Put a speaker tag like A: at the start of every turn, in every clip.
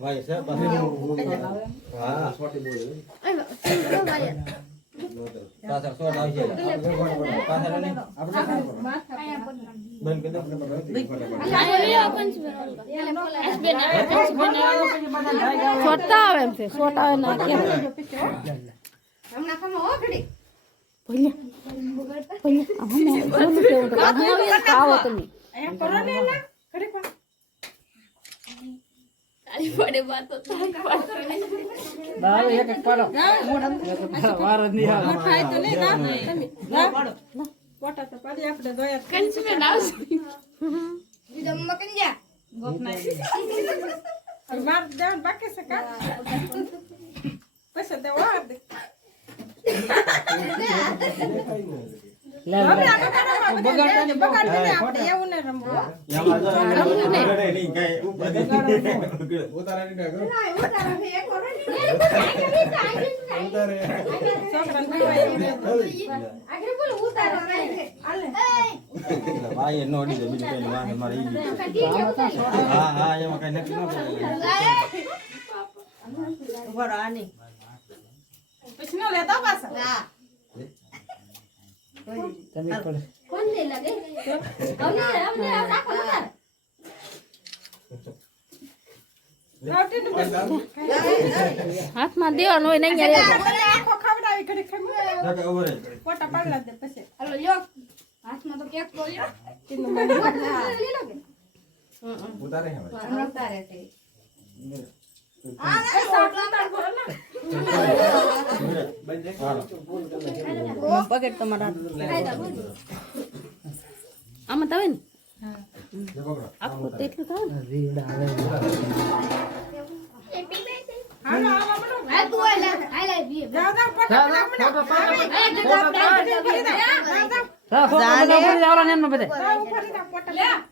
A: ભાઈ પછી હા. પાછળ સોટ આવશે પાછળ નહીં બંધ કરી દો
B: છોટા આવે એમ છે છોટા આવે ના કેમ જોનું કેવું તો ખાવો તમે.
A: નો મારે ઈ હા હા એમાં કઈ નક્કી ન. કરે
B: હાથમાં દેવાનું હોય નહીં યાર
A: ના કઈ ઊભો રહે ઉતારે હે ભાઈ હાલો
B: પકેટ તમારા આમાં તો આવે ને
A: જો પકડો
B: આખું તો એટલું તો આવે લેતા
A: પાછા. હા, ભાઈ હશે તો આ એક અમને કામ કરે. જોય, ઉતારો રાખો.
B: અહીં પર જો
A: હાલ, હાલ, પોટા ઊભો રહી પછી. જા, તો જા.
C: પૈસા ન ઉતારે દેવાનું આજ પણ મોઢું જ રાખેલા ઢગલો ઊંધું લઈ ગયો
B: તો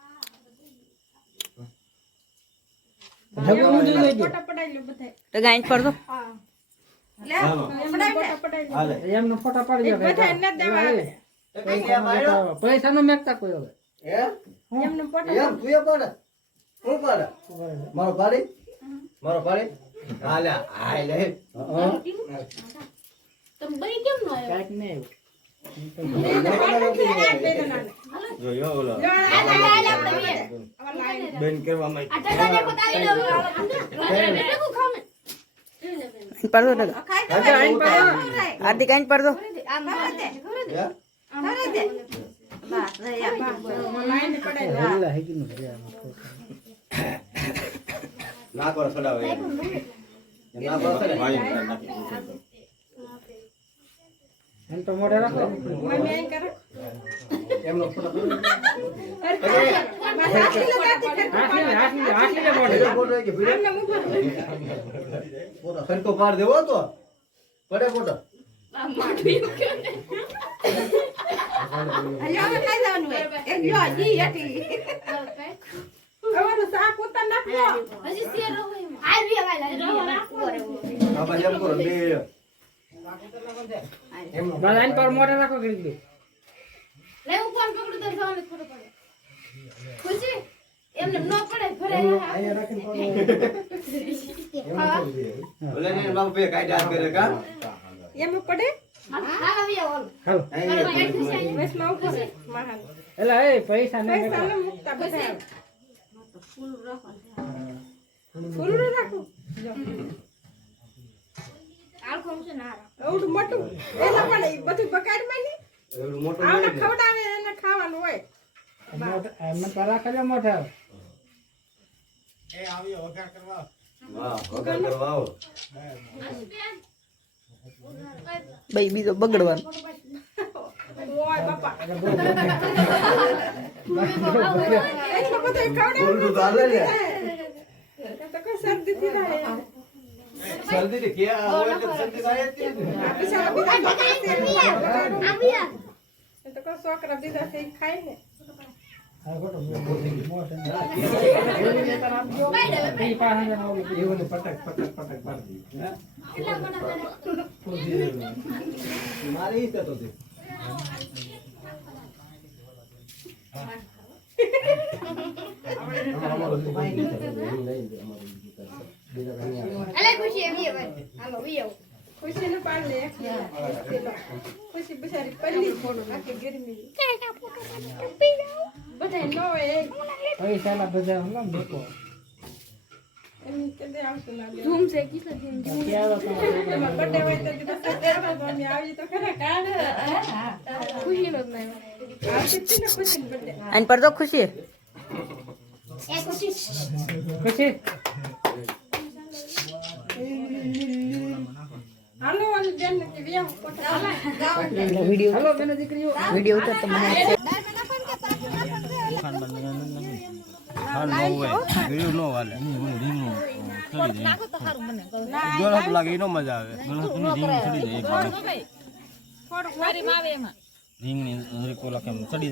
C: બતાવો. પૈસા નો મેકતા કોઈ હવે.
D: એમ? તું એ પાડે હું પાડે મારો પાડી? મારો પાડી? હાલે હાય લે
C: કાંઈક નહીં.
A: જોયો ઓલો. બેન
D: હાજર આઈન પાડો
C: નું. છે આમાં.
D: ના કરો સડાવે. ના કરો સડાવે.
C: એમ તો મોઢે રાખો.
D: એમનો ફોટો
C: હાથલી લે, હાથલી લે, હાથલી લે મોઢે.
D: ફોટો કે ભીડે ફોટો. સરકો પાડ દેવો તો? પડે ફોટો? બાબા એમ કરો બે
C: આઈન પર મોઢે રાખો ઘડીક દી.
B: લે હું ફોન પકડું તો જવાનું ખોટો પડે. ખુશી? એમને ન પડે ફરે
D: અહીંયા રાખીને પાડો. ભલે ને બાપુ બે કાંઈ ડાળ કરે કા
E: એમ પડે?
C: પૈસા
E: ફૂલ એના પણ બધું બગાડમાં નહીં આવને ખવડાવે એને ખાવાનું હોય.
C: એમને પેલા ખાલી મોટા?
D: કરવા
F: ભાઈ બીજો બગડવાનો.
E: એટલો બધો ખવડાવે
D: બોલતું તો કે આ એટલે જ તે.
E: આ બીજા. એ છોકરા બીજા છે ઈ ખાય ને
D: એવોને પટક પટક પટક પાડી દીધું. હે? મારે ઈ થતો તે. અમારું તો ભાઈ નહીં થતું. એવું નહીં તે અમારું આવે.
B: અલે ખુશી એવી હવે હાલો વી આવો.
E: ખુશીને પાડ લે ખુશી બિચારી પલ્લી થોડું નાખી ગરમી. બધા ન એ.
C: પૈસા ના બધા ને દેખો
E: એમ ના
B: ધૂમ છે.
C: તમારે
E: એમાં birthday હોય તો કીધું સત્યાવીસ તો અમે આવીએ તો ખરા કાઢ
B: ખુશી નો જ નહીં
E: ને.
F: આને પર તો ખુશી.
B: ખુશી.
C: ખુશી?
F: વીડિયો
C: હાલો
F: વીડિયો તો મને.
A: હાલ. ન હોય. બીજું ન હાલે. રીંગણું ચડી જાય. ગળત લાગે એનો મજા આવે. ગળતની રીંગણ ચડી જાય. બાજુ. રીંગણી જરીક ઓલા કેમ ચડી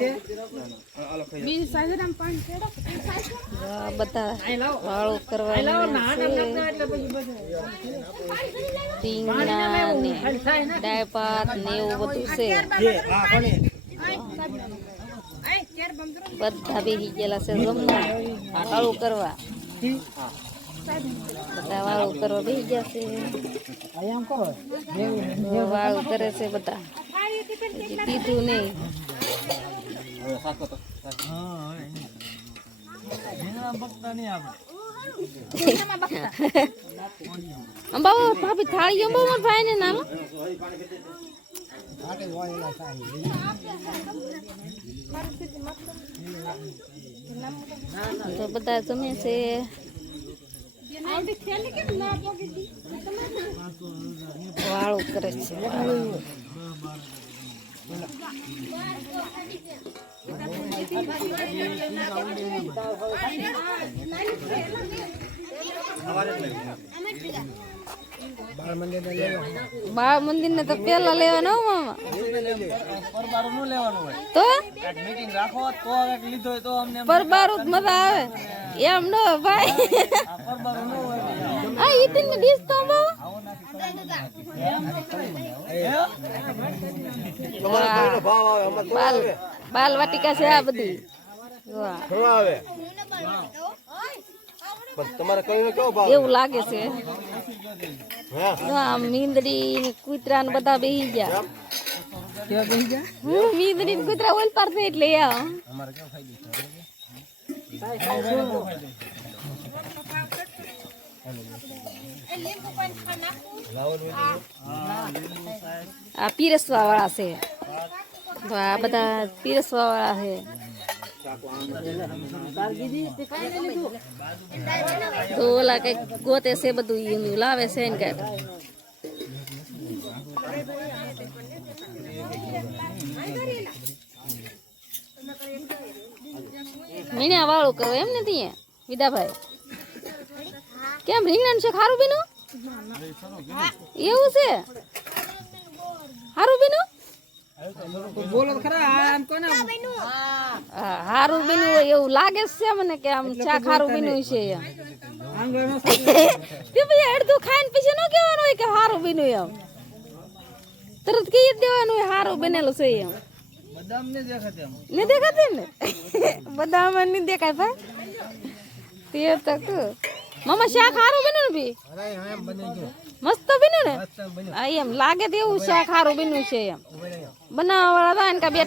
A: બે.
C: બી સાહેબ છે
F: બધા વાળું કરવાનું રીંગણા ને દાળ ને. એવું બધું છે. બધા બેસી ગયેલા છે જમવા વાળું કરવા. બધા વાળું કરવા બેસી ગયા છે.
C: આમ કરો
F: હવે વાળું કરે છે બધા. કીધું પીધું નહીં.
A: સાકો
F: ભાભી થાળી અંબાવો મારા તો બધા જમે છે. વાળું કરે છે. બાળ મંદિર ને તો પેલા લેવાના મામા. તો?
A: મીટિંગ રાખો તો લીધો તો અમને
F: પરબારું મજા આવે. એમ નો ભાઈ. આ ઈતિનની ડીશ તો બહુ
D: તમારે ભાવ આવે અમારે થોડો
F: બાલ.
D: આવે.
F: બાલ વાટિકા છે આ બધી. વાહ.
D: ફરવા આવે. પણ તમારે કહીને કેવો ભાવ
F: એવું લાગે છે.
D: હે?
F: જો આ મીંદડી ને કૂતરા ને બધા બેહી ગયા.
C: કેવા બેસી ગયા?
F: હમ, મીંદડી ને કૂતરા ઓલ પાર થઈ એટલે આ આ પીરસવા વાળા છે. તો આ બધા પીરસવા વાળા છે. તો ઓલા કંઈક ગોતે છે બધું એનું લાવે છે ને કંઈક. મીણ્યા વાળું કરો એમ ને ત્યાં વિદાભાઈ? કેમ રીંગણ છે ખારું બીનું એવું છે? હારું બીનું
C: બોલો ખરા આમ કોને
F: હારું બીનું એવું લાગે છે મને કે આમ ચા ખારું બીનું છે એમ. તે પછી અડધું ખાઈને પછી ન કહેવાનું હોય કે હારું બીનું એમ. તરત કહી દેવાનું હોય હારું બનેલું છે એમ.
C: બદામ ને દેખાતે
F: ને દેખાતી ને? બધા મને નહીં દેખાય ભાઈ. તે તો મમ્મા શાક હારું બન્યું ને ભી મસ્ત બન્યું ને? એમ લાગે તેવું છે શાક બીનું બન્યું છે એમ. બનાવવા વાળા હતા ને કે બે